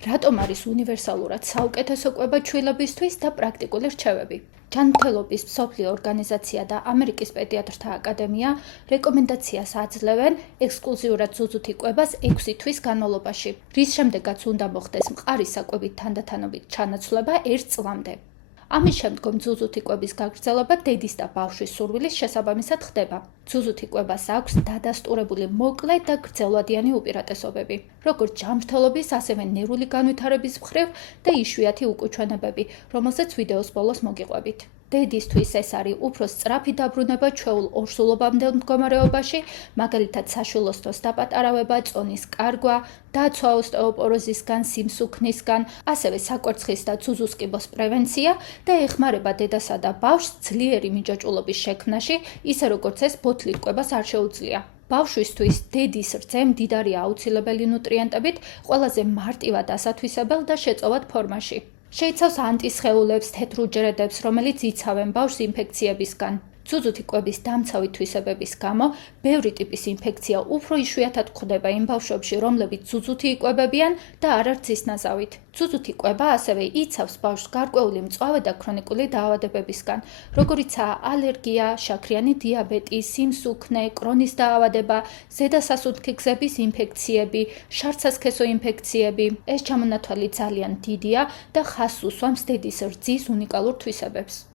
რატომ არის უნივერსალურად საუკეთესო კვება ჩვილებისთვის და პრაქტიკული რჩევები? ჯანმრთელობის მსოფლიო ორგანიზაცია და ამერიკის პედიატრთა აკადემია რეკომენდაციას აძლევენ ექსკლუზიურად ზუზუთი კვებას 6 თვის განმავლობაში, რის შემდეგაც უნდა მოხდეს მყარი საკვებით თანდათანობით ჩანაცვლება 1 წლამდე. ამის შემდგომ ზუზუთი კვების გაგრძელება დედის და ბავშვის სურვილის შესაბამისად ხდება. ზუზუთი კვებას აქვს დადასტურებული მოკლე და გრძელვადიანი უპირატესობები, როგორც ჯანმრთელობის, ასევე ნერვული განვითარების მხრივ და იშვიათი უკუჩვენებები, რომელზეც ვიდეოს ბოლოს მოგიყვებით. დედისთვის ეს არის უფრო სწრაფი დაბრუნება ჩვეულ ორსულობამდელ მდგომარეობაში, მაგალითად საშვილოსნოს დაპატარავება, წონის კარგვა, დაცვა ოსტეოპოროზისგან, სიმსუქნისგან, ასევე საკვერცხის და ცუზუსკიბოს პრევენცია და ეხმარება დედასა და ბავშვს ძლიერი მიჯაჭვულობის შექმნაში, ისე როგორც ეს ბოთლით კვებას არ შეუძლია. ბავშვისთვის დედის რძე მდიდარია აუცილებელი ნუტრიენტებით, ყველაზე მარტივად ასათვისებელ და შეწოვად ფორმაში. შეიცავს ანტისხეულებს, თეთრუჯრედებს, რომელიც იცავენ ბავშვს ინფექციებისგან. ზუზუთი კვების დამცავი თვისებების გამო, ბევრი ტიპის ინფექცია უფრო იშვიათად გვხვდება იმ ბავშვებში, რომლებიც ზუზუთი იკვებებიან და არ არც ძისნაზავით. ზუზუთი კვება ასევე იცავს ბავშვს გარკვეული მწვავე და ქრონიკული დაავადებებისგან, როგორიცაა ალერგია, შაქრიანი დიაბეტი, სიმსუქნე, კრონის დაავადება, ზედასასუნთქი გზების ინფექციები, შარცასქესო ინფექციები. ეს ჩამონათვალი ძალიან დიდია და ხაზს უსვამს დედის რძის უნიკალურ თვისებებს.